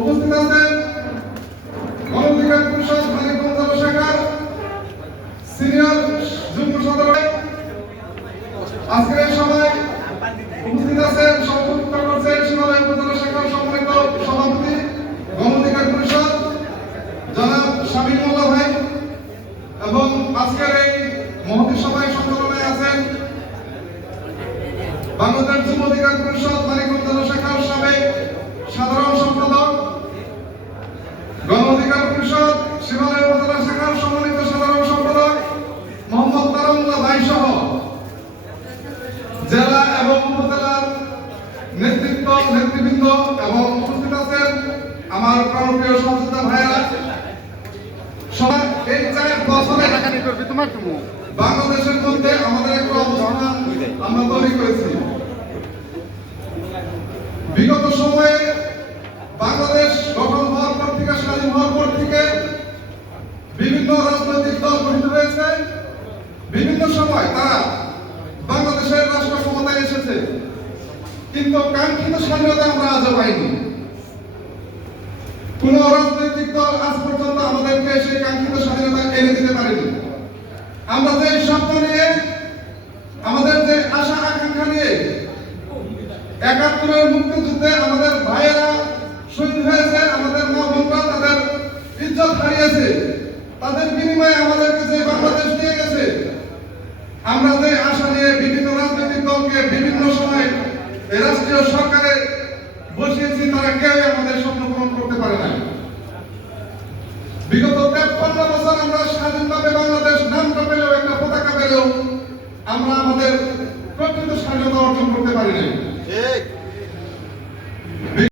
উপস্থিত আছেন গণঅধিকার পরিষদ মানিকগঞ্জ শাখার, সিনিয়র যুগ্ম সদস্য। আজকের সভায় উপস্থিত আছেন সভাপতিত্ব করছেন সীমালয় উপজেলা শাখার, সম্মানিত সভাপতি গণঅধিকার পরিষদ, জনাব শামীম মোল্লা ভাই, এবং আজকের এই মহতী সভায় সঞ্চালনায় আছেন বাংলাদেশ যুব অধিকার পরিষদ মানিকগঞ্জ শাখার, সাবেক সাধারণ সম্পাদক গণ অধিকার পরিষদ শিবালয় উপজেলা শাখার সম্মানিত সাধারণ সম্পাদক মোহাম্মদ তারুল্লাহ ভাই সহ জেলা এবং উপজেলার নেতৃত্ব, নেতৃবৃন্দ এবং উপস্থিত আছেন আমার প্রাণপ্রিয় সহযোদ্ধা ভাইয়েরা। সবাই চার বাংলাদেশের মধ্যে আমাদের বিগত সময়ে বাংলাদেশ থেকে, স্বাধীন থেকে বিভিন্ন রাজনৈতিক দল গঠিত হয়েছে। বিভিন্ন সময় তারা কিন্তু কাঙ্ক্ষিত স্বাধীনতা আমরা আজও পাইনি। কোন রাজনৈতিক দল আজ পর্যন্ত আমাদেরকে সেই কাঙ্ক্ষিত স্বাধীনতা এনে দিতে পারেনি। আমরা যে স্বপ্ন নিয়ে, আমাদের যে আশা আকাঙ্ক্ষা নিয়ে একাত্তরের মুক্তিযুদ্ধে আমাদের ভাইয়েরা শহীদ হয়েছে, আমাদের মা বোনরা তাদের ইজ্জত হারিয়েছে, তাদের বিনিময়ে আমাদেরকে যে বাংলাদেশ দিয়ে গেছে আমরা যে আশা নিয়ে বিভিন্ন রাজনৈতিক দলকে বিভিন্ন সময় এই রাষ্ট্রীয় সরকারে বসিয়েছি, তারা কেউ আমাদের স্বপ্ন পূরণ করতে পারে না বিগত তেপ্পান্ন বছর আমরা স্বাধীনভাবে বাংলাদেশ নামটা পেলেও, একটা পতাকা পেলেও আমরা আমাদের প্রকৃত স্বাধীনতা অর্জন করতে পারি না